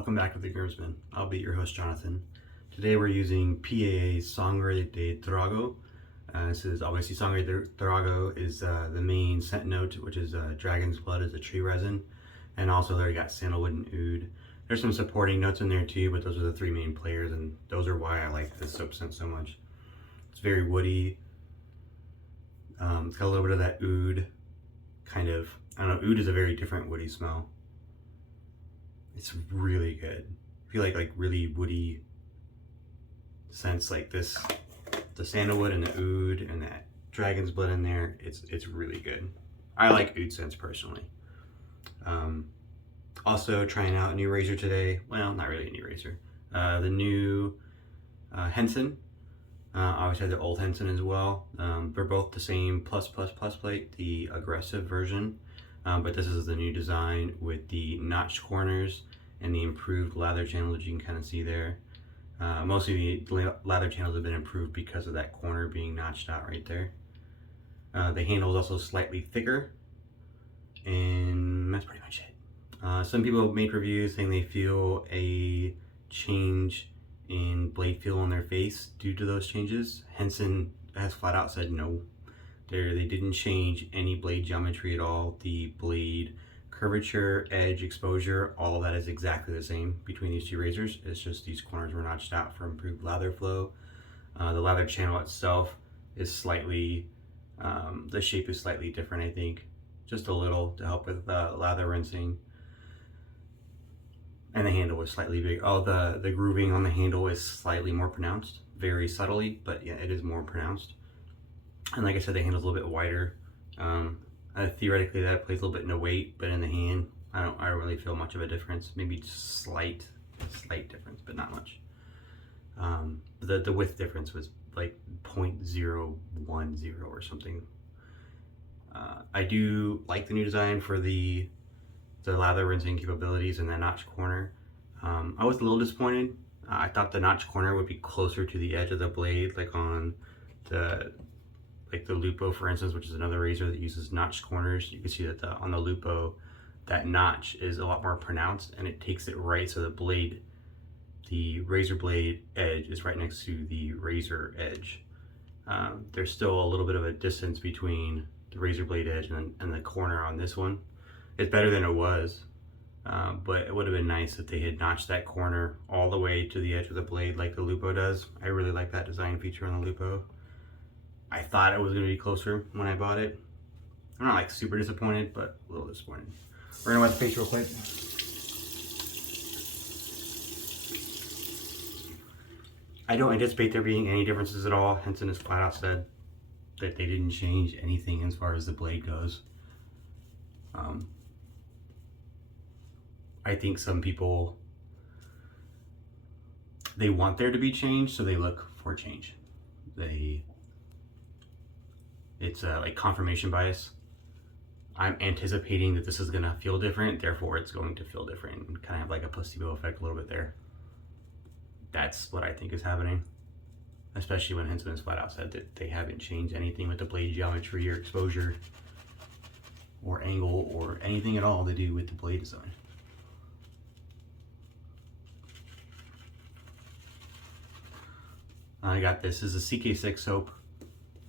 Welcome back to the Groomsman. I'll be your host, Jonathan. Today we're using PAA Sangre de Drago. This is obviously Sangre de Drago is the main scent note, which is dragon's blood is a tree resin, and also there you got sandalwood and oud. There's some supporting notes in there too, but those are the three main players, and those are why I like this soap scent so much. It's very woody. It's got a little bit of that oud kind of. I don't know. Oud is a very different woody smell. It's really good. If you like really woody scents like this, the sandalwood and the oud and that dragon's blood in there, it's really good. I like oud scents personally. Also trying out a new razor today. Well, not really a new razor. The new Henson. I always had the old Henson as well. They're both the same plus plate, the aggressive version. But this is the new design with the notched corners and the improved lather channels, that you can kind of see there. Most of the lather channels have been improved because of that corner being notched out right there. The handle is also slightly thicker, and that's pretty much it. Some people have made reviews saying they feel a change in blade feel on their face due to those changes. Henson has flat out said no. They didn't change any blade geometry at all. The blade curvature, edge, exposure, all of that is exactly the same between these two razors. It's just these corners were notched out for improved lather flow. The lather channel itself is slightly, the shape is slightly different, I think. Just a little to help with lather rinsing. And the handle is slightly big. Oh, the grooving on the handle is slightly more pronounced, very subtly, but yeah, it is more pronounced. And like I said, the handle's a little bit wider. Theoretically, that plays a little bit in the weight, but in the hand, I don't really feel much of a difference. Maybe just slight difference, but not much. The width difference was like 0.010 or something. I do like the new design for the lather rinsing capabilities and that notch corner. I was a little disappointed. I thought the notch corner would be closer to the edge of the blade, like on the Lupo, for instance, which is another razor that uses notched corners. You can see that on the Lupo, that notch is a lot more pronounced, and it takes it right so the razor blade edge is right next to the razor edge. There's still a little bit of a distance between the razor blade edge and the corner on this one. It's better than it was, but it would have been nice if they had notched that corner all the way to the edge of the blade like the Lupo does. I really like that design feature on the Lupo. I thought it was going to be closer when I bought it. I'm not like super disappointed, but a little disappointed. We're going to wet the face real quick. I don't anticipate there being any differences at all. Henson has flat out said that they didn't change anything as far as the blade goes. I think some people, they want there to be change, so they look for change. It's like confirmation bias. I'm anticipating that this is gonna feel different, therefore it's going to feel different, and kind of have like a placebo effect a little bit there. That's what I think is happening, especially when Henson has flat out said that they haven't changed anything with the blade geometry or exposure or angle or anything at all to do with the blade design. I got this is a CK6 soap,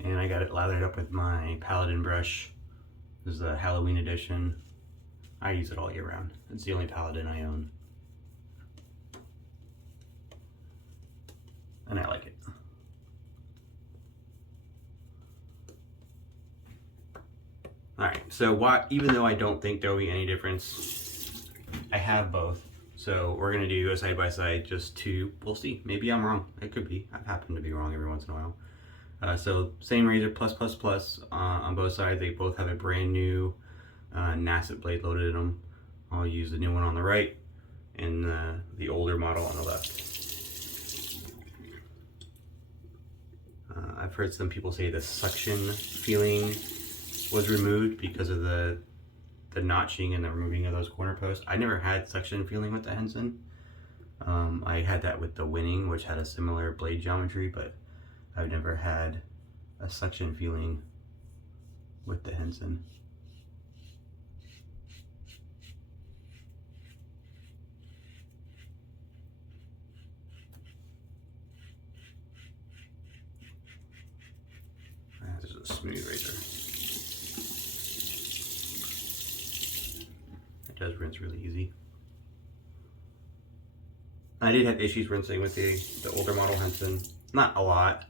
and I got it lathered up with my Paladin Brush. This is the Halloween edition. I use it all year round. It's the only Paladin I own, and I like it. Alright, so even though I don't think there will be any difference, I have both. So we're going to do a side by side just to, we'll see. Maybe I'm wrong. It could be. I've happened to be wrong every once in a while. So same razor plus on both sides. They both have a brand new Nacet blade loaded in them. I'll use the new one on the right and the older model on the left. I've heard some people say the suction feeling was removed because of the notching and the removing of those corner posts. I never had suction feeling with the Henson. I had that with the Winning, which had a similar blade geometry, but I've never had a suction feeling with the Henson. a smooth razor. It does rinse really easy. I did have issues rinsing with the older model Henson. Not a lot.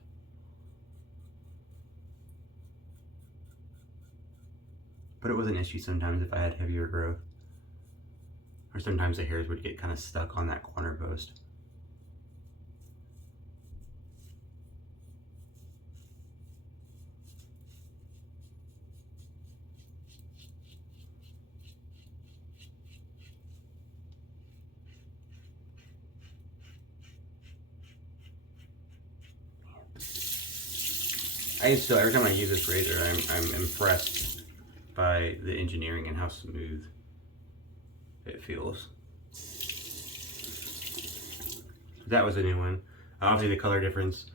But it was an issue sometimes if I had heavier growth. Or sometimes the hairs would get kind of stuck on that corner post. Every time I use this razor, I'm impressed by the engineering and how smooth it feels. That was a new one. Obviously the color difference.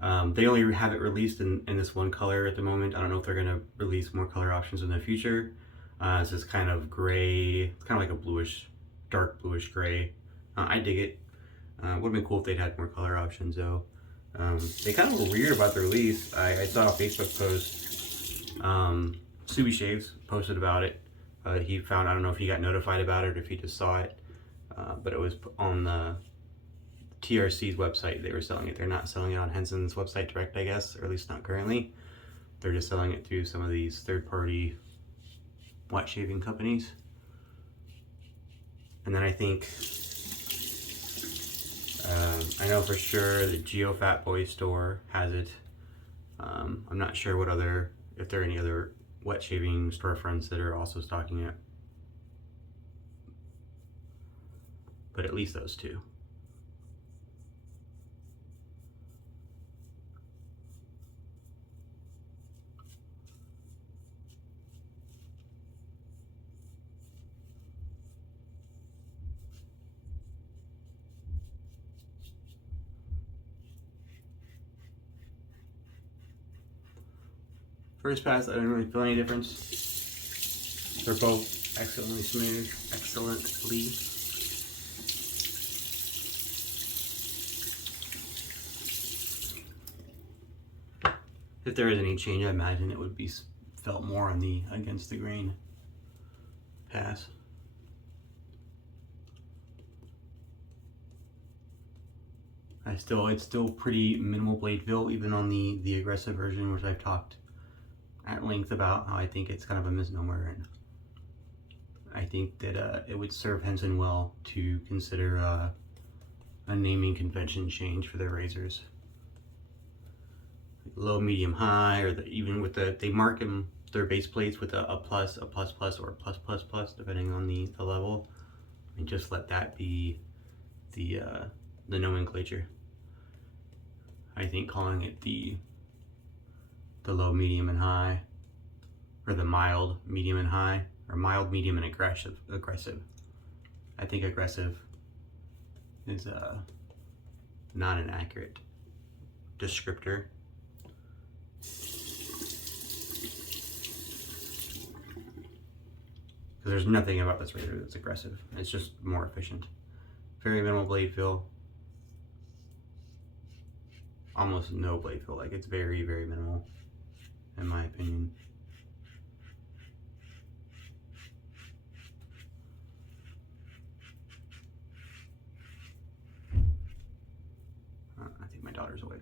They only have it released in this one color at the moment. I don't know if they're gonna release more color options in the future. This is kind of gray. It's kind of like a bluish, dark bluish gray. I dig it. Would have been cool if they'd had more color options though. They kind of were weird about the release. I saw a Facebook post. Subi Shaves posted about it. He found, I don't know if he got notified about it or if he just saw it, but it was on the TRC's website. They were selling it. They're not selling it on Henson's website direct, I guess, or at least not currently. They're just selling it through some of these third-party wet shaving companies. And then I think, I know for sure the Geo Fat Boy store has it. I'm not sure what other, if there are any other wet shaving storefronts that are also stocking it. But at least those two. First pass, I didn't really feel any difference. They're both excellently smooth, excellently. If there is any change, I imagine it would be felt more on the against the grain pass. It's still pretty minimal blade feel, even on the aggressive version, which I've talked at length about how I think it's kind of a misnomer, and I think that it would serve Henson well to consider a naming convention change for their razors. Low, medium, high, or even with they mark them, their base plates with a plus, or a plus plus plus, depending on the level, and just let that be the nomenclature. I think calling it the low, medium, and high, or the mild, medium, and high, or mild, medium, and aggressive. I think aggressive is not an accurate descriptor. There's nothing about this razor that's aggressive. It's just more efficient. Very minimal blade feel. Almost no blade feel. Like, it's very, very minimal, in my opinion. I think my daughter's awake.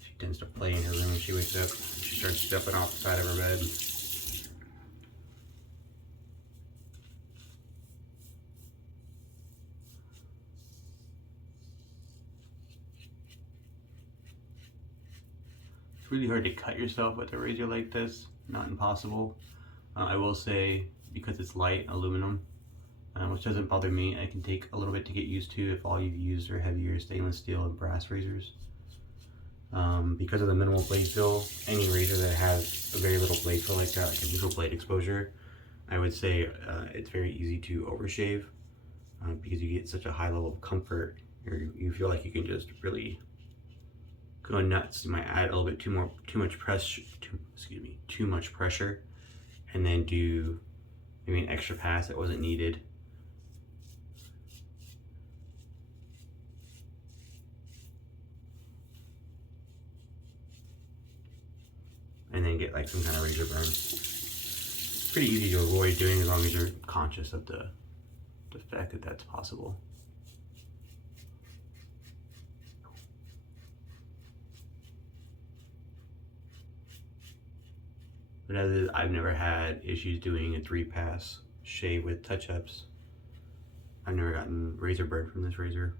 She tends to play in her room when she wakes up. She starts stepping off the side of her bed. It's really hard to cut yourself with a razor like this. Not impossible. I will say, because it's light aluminum, which doesn't bother me, it can take a little bit to get used to if all you've used are heavier stainless steel and brass razors. Because of the minimal blade fill, any razor that has a very little blade fill like that, like a neutral blade exposure, I would say it's very easy to overshave because you get such a high level of comfort. You feel like you can just really go nuts. You might add a little bit too much pressure, and then do maybe an extra pass that wasn't needed. get like some kind of razor burn. Pretty easy to avoid doing as long as you're conscious of the fact that that's possible. But as is, I've never had issues doing a 3-pass shave with touch-ups. I've never gotten razor burn from this razor.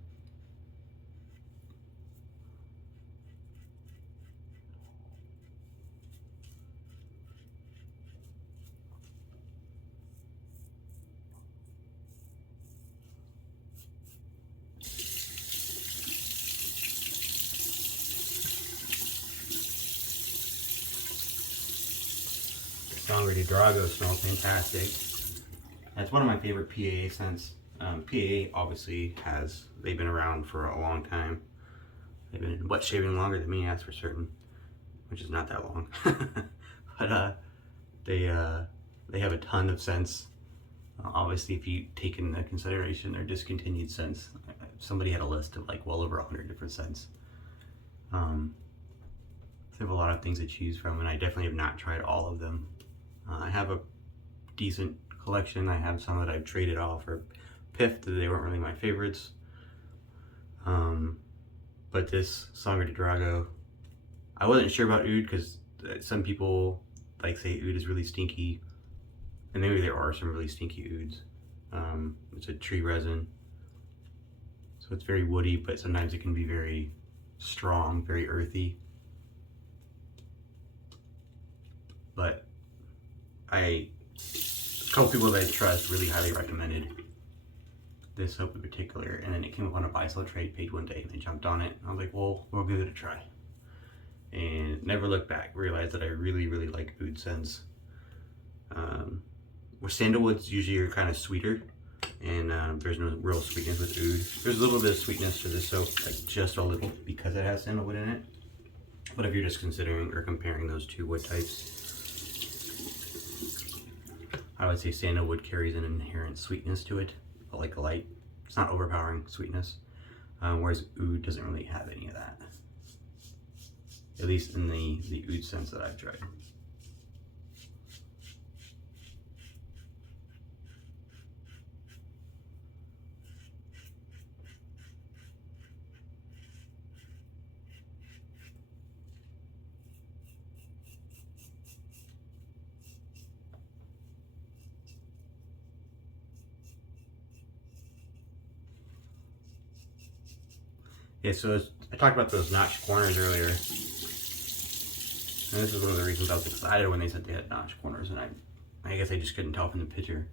Sangre Drago smells fantastic. That's one of my favorite PAA scents. PAA obviously they've been around for a long time. They've been wet shaving longer than me, that's for certain, which is not that long. But they have a ton of scents. Obviously, if you take into consideration their discontinued scents, somebody had a list of like well over 100 different scents. They have a lot of things to choose from, and I definitely have not tried all of them. I have a decent collection. I have some that I've traded off or piffed that they weren't really my favorites. But this Sangre Drago, I wasn't sure about oud because some people like say oud is really stinky, and maybe there are some really stinky ouds. It's a tree resin, so it's very woody, but sometimes it can be very strong, very earthy. But a couple people that I trust really highly recommended this soap in particular, and then it came up on a buy sell trade page one day and I jumped on it. I was like, well, we'll give it a try, and never looked back. Realized that I really like oud scents. Where sandalwoods usually are kind of sweeter, and there's no real sweetness with oud. There's a little bit of sweetness to this soap, like just a little, because it has sandalwood in it. But if you're just considering or comparing those two wood types, I would say sandalwood carries an inherent sweetness to it, but like a light, it's not overpowering sweetness, whereas oud doesn't really have any of that, at least in the oud scents that I've tried. Yeah, so I talked about those notched corners earlier, and this is one of the reasons I was excited when they said they had notched corners, and I guess I just couldn't tell from the picture,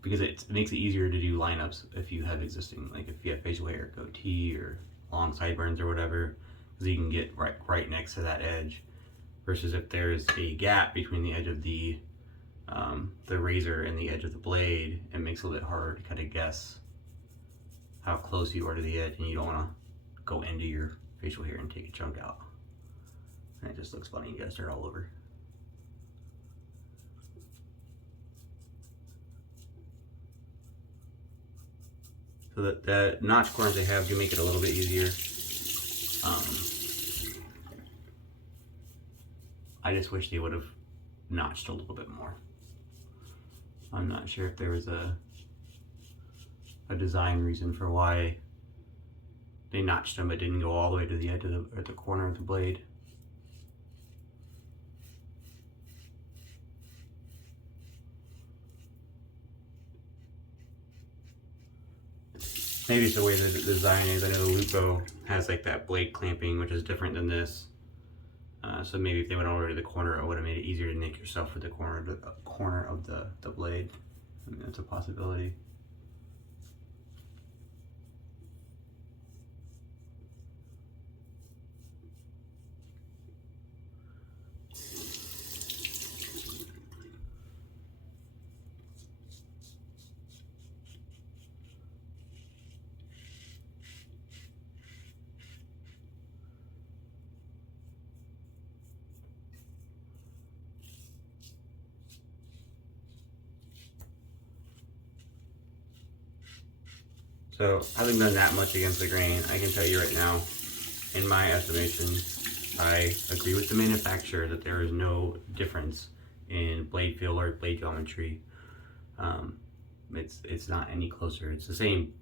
because it makes it easier to do lineups if you have existing, like if you have facial hair, goatee, or long sideburns or whatever, because you can get right next to that edge, versus if there's a gap between the edge of the razor and the edge of the blade, it makes it a little bit harder to kind of guess how close you are to the edge, and you don't want to go into your facial hair and take a chunk out, and it just looks funny. You gotta start all over. So the notch corners they have do make it a little bit easier. I just wish they would have notched a little bit more. I'm not sure if there was a design reason for why they notched them but didn't go all the way to the edge of the corner of the blade. Maybe it's the way the design is. I know the Lupo has like that blade clamping, which is different than this. So maybe if they went all the way to the corner, it would have made it easier to nick yourself with the corner of the blade. I mean, that's a possibility. So having done that much against the grain, I can tell you right now, in my estimation, I agree with the manufacturer that there is no difference in blade feel or blade geometry. It's not any closer. It's the same.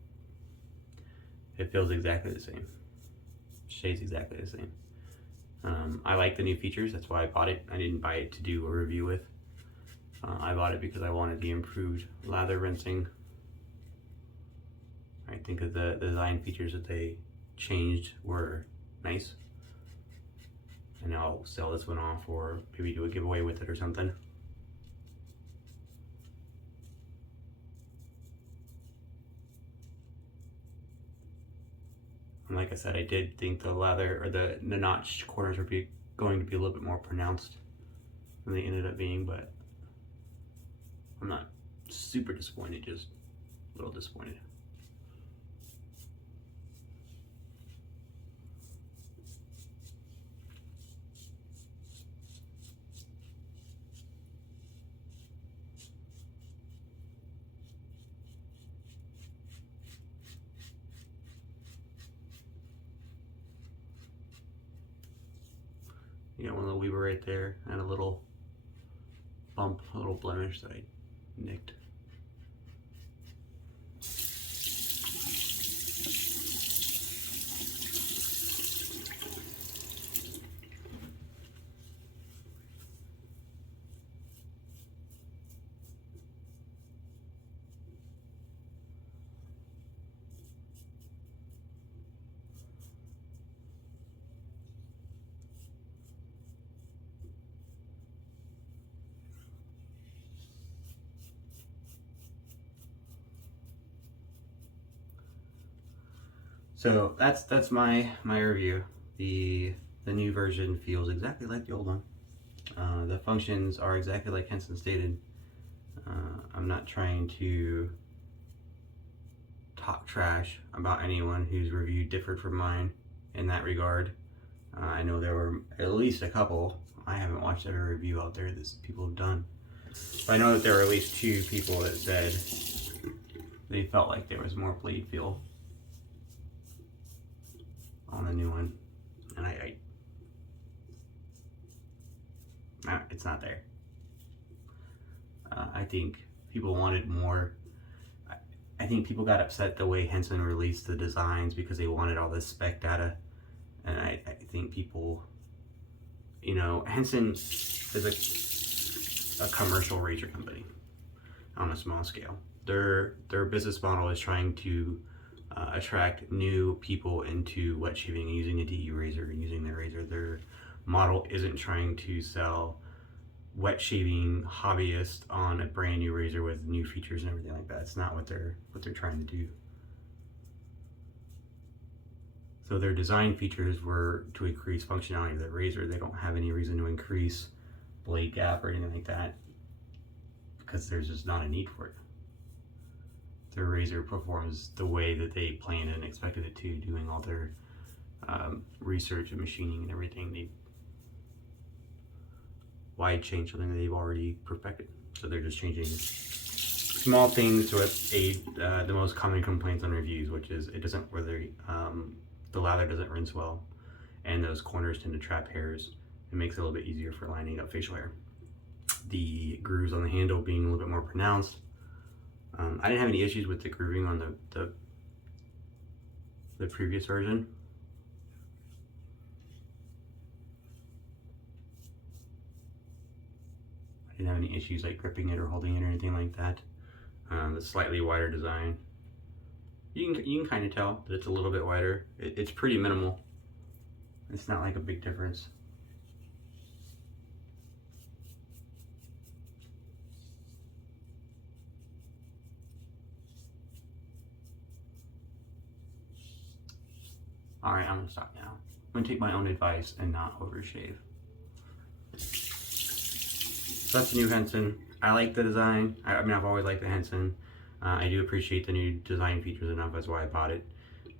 It feels exactly the same. Shades exactly the same. I like the new features. That's why I bought it. I didn't buy it to do a review with. I bought it because I wanted the improved lather rinsing. I think that the design features that they changed were nice. And I'll sell this one off or maybe do a giveaway with it or something. And like I said, I did think the lather or the notch corners were going to be a little bit more pronounced than they ended up being, but I'm not super disappointed, just a little disappointed. You got one little weaver right there and a little bump, a little blemish that I nicked. So that's my review. The new version feels exactly like the old one. The functions are exactly like Henson stated. I'm not trying to talk trash about anyone whose review differed from mine in that regard. I know there were at least a couple. I haven't watched every review out there that people have done. But I know that there were at least 2 people that said they felt like there was more blade feel on the new one, and it's not there. I think people wanted more. I think people got upset the way Henson released the designs because they wanted all this spec data, and I think people, you know, Henson is a commercial razor company on a small scale. Their business model is trying to attract new people into wet shaving using a DE razor and using their razor. Their model isn't trying to sell wet shaving hobbyists on a brand new razor with new features and everything like that. It's not what they're trying to do. So their design features were to increase functionality of the razor. They don't have any reason to increase blade gap or anything like that because there's just not a need for it. Their razor performs the way that they planned and expected it to, doing all their research and machining and everything. Why change something that they've already perfected? So they're just changing small things to aid the most common complaints on reviews, which is it doesn't, the lather doesn't rinse well, and those corners tend to trap hairs. It makes it a little bit easier for lining up facial hair. The grooves on the handle being a little bit more pronounced. I didn't have any issues with the grooving on the previous version. I didn't have any issues like gripping it or holding it or anything like that. The slightly wider design. You can kind of tell that it's a little bit wider. It's pretty minimal. It's not like a big difference. All right, I'm gonna stop now. I'm gonna take my own advice and not overshave. So that's the new Henson. I like the design. I mean, I've always liked the Henson. I do appreciate the new design features enough. That's why I bought it.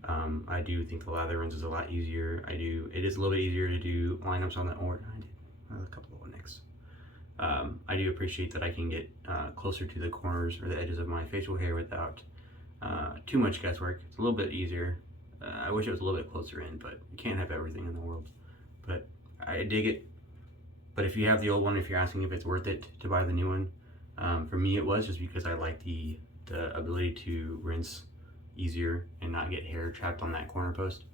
I do think the lather rinse is a lot easier. It is a little bit easier to do lineups on the, or I did a couple of nicks. I do appreciate that I can get closer to the corners or the edges of my facial hair without too much guesswork. It's a little bit easier. I wish it was a little bit closer in, but you can't have everything in the world. But I dig it. But if you have the old one, if you're asking if it's worth it to buy the new one, for me it was, just because I like the ability to rinse easier and not get hair trapped on that corner post.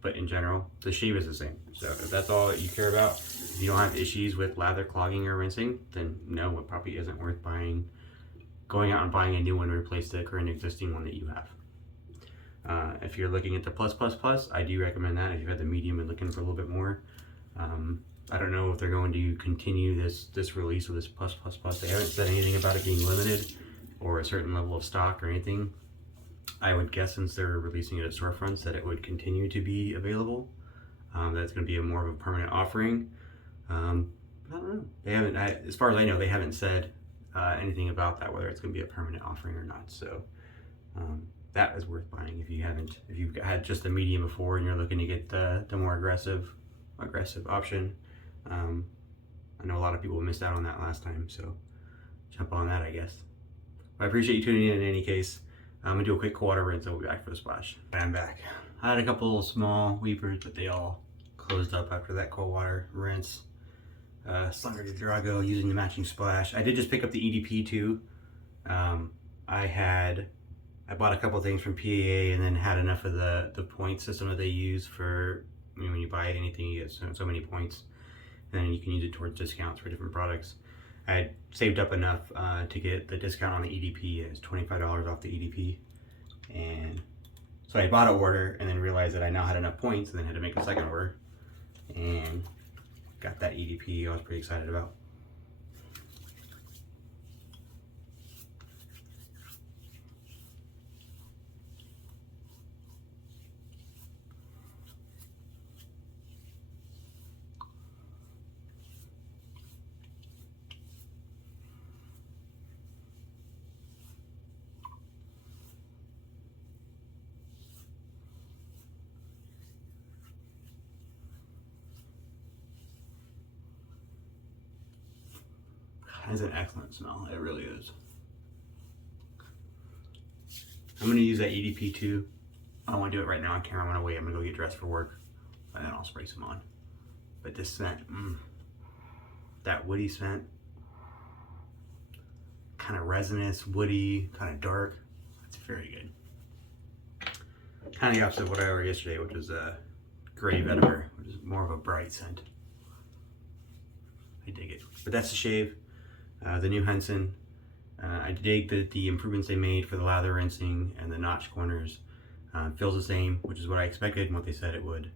But in general, the shave is the same. So if that's all that you care about, if you don't have issues with lather, clogging, or rinsing, then no, it probably isn't worth going out and buying a new one to replace the current existing one that you have. If you're looking at the plus, I do recommend that if you've had the medium and looking for a little bit more. I don't know if they're going to continue this release of this plus. They haven't said anything about it being limited or a certain level of stock or anything. I would guess, since they're releasing it at storefronts, that it would continue to be available. That's going to be more of a permanent offering. I don't know. They haven't, as far as I know, they haven't said anything about that, whether it's going to be a permanent offering or not. So that is worth buying if you've had just the medium before and you're looking to get the more aggressive option. I know a lot of people missed out on that last time, so jump on that, I guess. But I appreciate you tuning in any case. I'm gonna do a quick cold water rinse and we'll be back for the splash. I'm back. I had a couple small weepers, but they all closed up after that cold water rinse. Sangre de Drago using the matching splash. I did just pick up the EDP too. I bought a couple things from PAA and then had enough of the point system that they use for, when you buy anything, you get so many points, and then you can use it towards discounts for different products. I had saved up enough to get the discount on the EDP. It was $25 off the EDP, and so I bought an order and then realized that I now had enough points and then had to make a second order and got that EDP. I was pretty excited about. It's an excellent smell, it really is. I'm gonna use that EDP too. I don't wanna do it right now on camera, I'm gonna wait, I'm gonna go get dressed for work, and then I'll spray some on. But this scent, that woody scent, kind of resinous, woody, kind of dark, it's very good. Kind of the opposite of what I ordered yesterday, which was a gray vetiver, which is more of a bright scent. I dig it. But that's the shave. The new Henson. I dig the improvements they made for the lather rinsing and the notch corners. Feels the same, which is what I expected and what they said it would.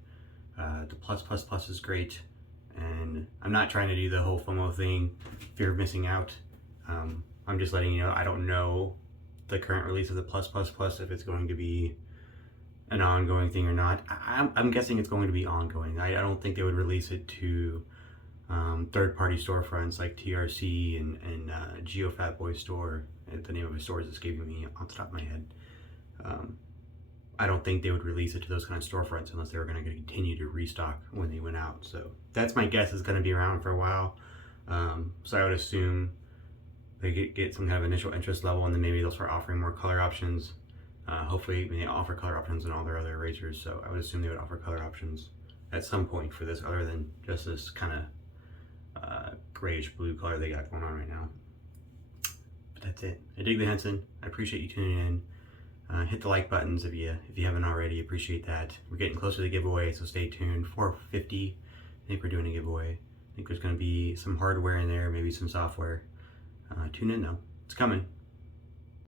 The plus is great, and I'm not trying to do the whole FOMO thing, fear of missing out. I'm just letting you know, I don't know the current release of the plus if it's going to be an ongoing thing or not. I'm guessing it's going to be ongoing. I don't think they would release it to third-party storefronts like TRC and Geo Fatboy store. The name of his store is escaping me off the top of my head. I don't think they would release it to those kind of storefronts unless they were going to continue to restock when they went out. So that's my guess, is going to be around for a while. So I would assume they get some kind of initial interest level, and then maybe they'll start offering more color options. Hopefully they offer color options in all their other razors, so I would assume they would offer color options at some point for this, other than just this kind of grayish blue color they got going on right now. But that's it. I dig the Henson. I appreciate you tuning in. Hit the like buttons if you haven't already. Appreciate that. We're getting closer to the giveaway, so stay tuned. 450. I think we're doing a giveaway. I think there's going to be some hardware in there, maybe some software. Tune in though. It's coming.